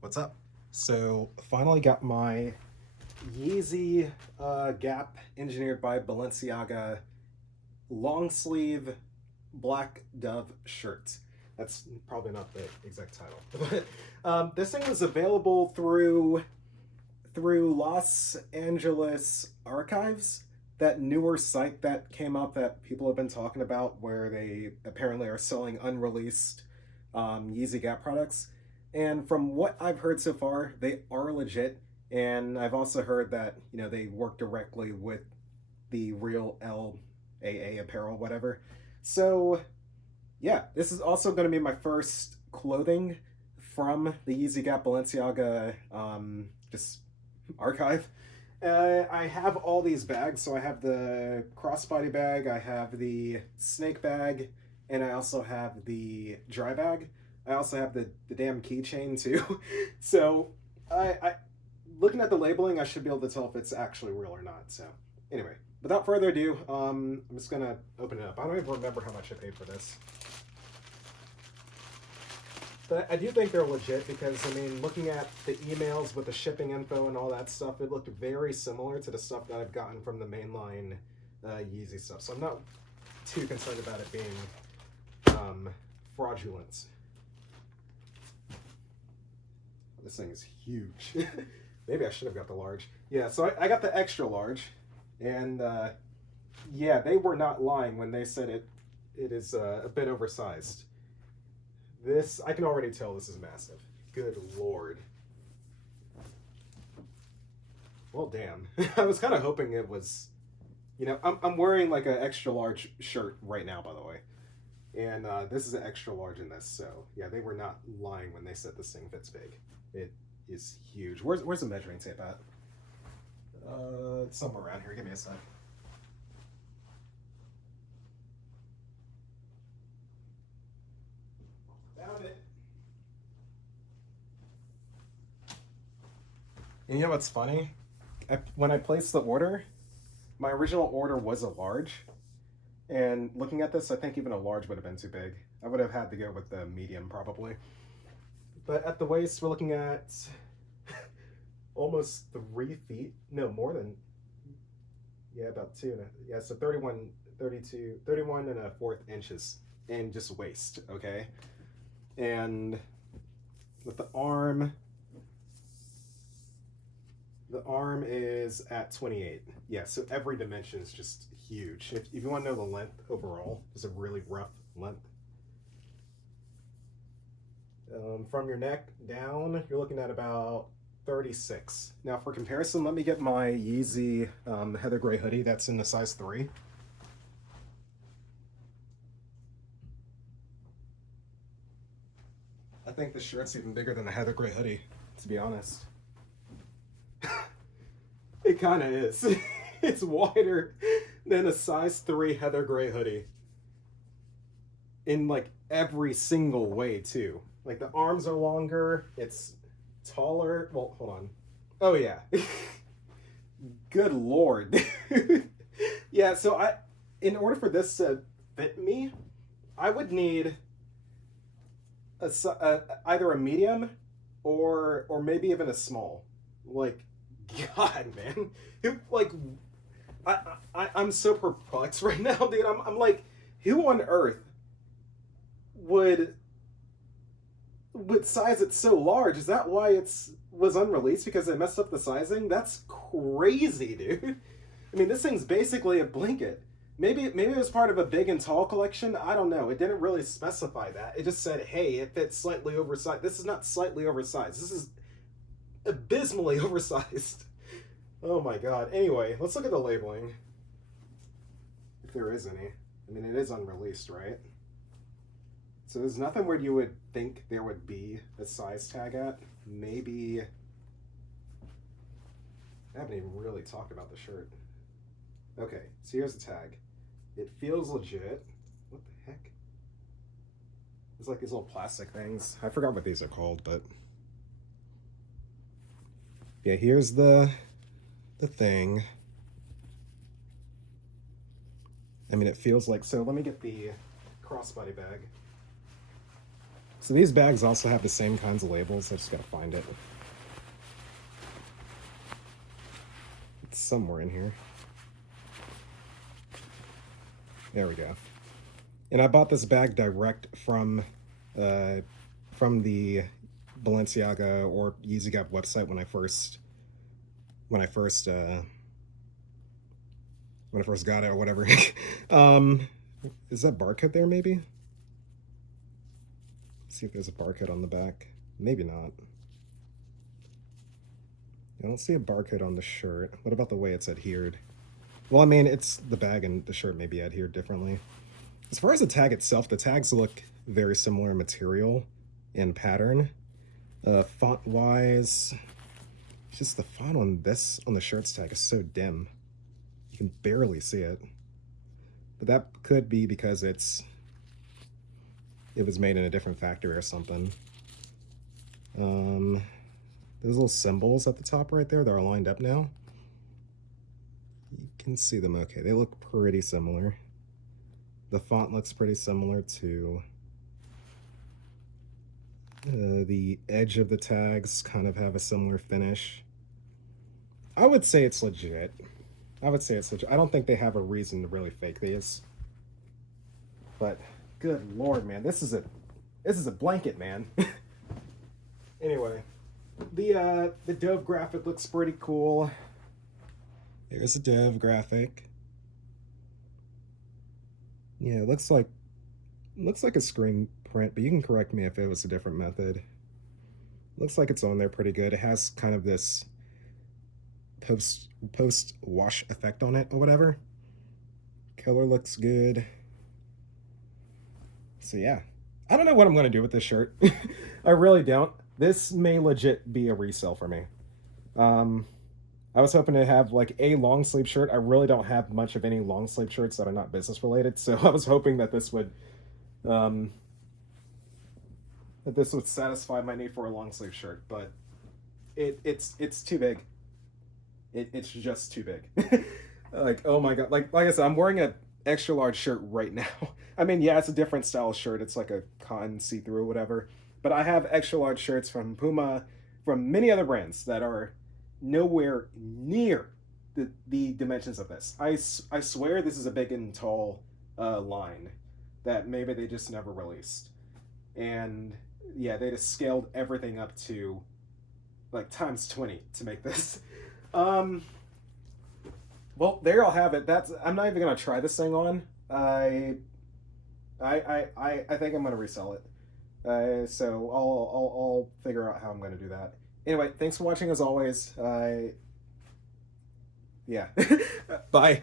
What's up? So finally got my Yeezy Gap engineered by Balenciaga long sleeve black dove shirt. That's probably not the exact title, but this thing was available through Los Angeles Archives, that newer site that came up that people have been talking about, where they apparently are selling unreleased Yeezy Gap products. And from what I've heard so far, they are legit. And I've also heard that they work directly with the real LAA apparel, whatever. So yeah, this is also going to be my first clothing from the Yeezy Gap Balenciaga just archive. I have all these bags. So I have the crossbody bag, I have the snake bag, and I also have the dry bag. I also have the damn keychain too. So I looking at the labeling, I should be able to tell if it's actually real or not. So anyway, without further ado, I'm just gonna open it up. I don't even remember how much I paid for this. But I do think they're legit because, I mean, looking at the emails with the shipping info and all that stuff, it looked very similar to the stuff that I've gotten from the mainline Yeezy stuff. So I'm not too concerned about it being fraudulent. This thing is huge. Maybe I should have got the large. Yeah, so I got the extra large. And yeah, they were not lying when they said it is a bit oversized. This, I can already tell this is massive. Good lord. Well, damn. I was kind of hoping it was, I'm wearing like an extra large shirt right now, by the way. And this is an extra large in this, so yeah, they were not lying when they said this thing fits big. It is huge. Where's the measuring tape at? It's somewhere around here. Give me a sec. Found it. And you know what's funny? When I placed the order, my original order was a large. And looking at this, I think even a large would have been too big. I would have had to go with the medium probably. But at the waist, we're looking at almost 3 feet. No, more than, yeah, about two. Yeah, so 31, 32, 31 and a fourth inches in just waist, okay? And with the arm is at 28. Yeah, so every dimension is just huge. If you want to know the length overall, it's a really rough length. From your neck down, you're looking at about 36. Now, for comparison, let me get my Yeezy Heather Gray hoodie that's in the size 3. I think the shirt's even bigger than the Heather Gray hoodie, to be honest. It kind of is. It's wider than a size 3 Heather Gray hoodie. In like every single way, too. Like the arms are longer, it's taller. Well, hold on. Oh, yeah. Good lord. Yeah, so in order for this to fit me, I would need either a medium or maybe even a small. Like, God, man. Like, I'm so perplexed right now, dude. I'm like, who on earth would size it so large? Is that why it's was unreleased, because they messed up the sizing? That's crazy, dude. I mean, this thing's basically a blanket. Maybe it was part of a big and tall collection. I don't know. It didn't really specify that. It just said, "Hey, it fits slightly oversized." This is not slightly oversized. This is abysmally oversized. Oh my god. Anyway, let's look at the labeling. If there is any. I mean, it is unreleased, right? So there's nothing where you would think there would be a size tag at. Maybe. I haven't even really talked about the shirt. Okay, so here's the tag. It feels legit. What the heck? It's like these little plastic things. I forgot what these are called, but yeah, here's the thing. I mean, it feels like, so let me get the crossbody bag. So these bags also have the same kinds of labels. I just gotta find it. It's somewhere in here. There we go. And I bought this bag direct from the Balenciaga or Yeezy Gap website when I first got it or whatever. Is that barcode there maybe? See if there's a barcode on the back. Maybe not. I don't see a barcode on the shirt. What about the way it's adhered? Well, I mean, it's the bag and the shirt may be adhered differently. As far as the tag itself, the tags look very similar in material and pattern. Font-wise, just the font on the shirt's tag is so dim. You can barely see it. But that could be because it was made in a different factory or something. Those little symbols at the top right there, they're lined up now. You can see them okay. They look pretty similar. The font looks pretty similar to the edge of the tags kind of have a similar finish. I would say it's legit. I don't think they have a reason to really fake these. But good lord, man, this is a blanket, man. Anyway, the dove graphic looks pretty cool. There's a dove graphic. Yeah, it looks like a screen print, but you can correct me if it was a different method. Looks like it's on there pretty good. It has kind of this post wash effect on it or whatever. Color looks good. So yeah, I don't know what I'm gonna do with this shirt. I really don't. This may legit be a resale for me. I was hoping to have like a long sleeve shirt. I really don't have much of any long sleeve shirts that are not business related, so I was hoping that this would satisfy my need for a long sleeve shirt, but it's too big. It's just too big. Like, oh my god, like I said, I'm wearing a extra large shirt right now. I mean, yeah, it's a different style shirt. It's like a cotton see-through or whatever. But I have extra large shirts from Puma, from many other brands that are nowhere near the dimensions of this. I swear this is a big and tall line that maybe they just never released. And yeah, they just scaled everything up to like times 20 to make this. Well, there I'll have it. I'm not even gonna try this thing on. I think I'm gonna resell it. So I'll figure out how I'm gonna do that. Anyway, thanks for watching as always. Yeah. Bye.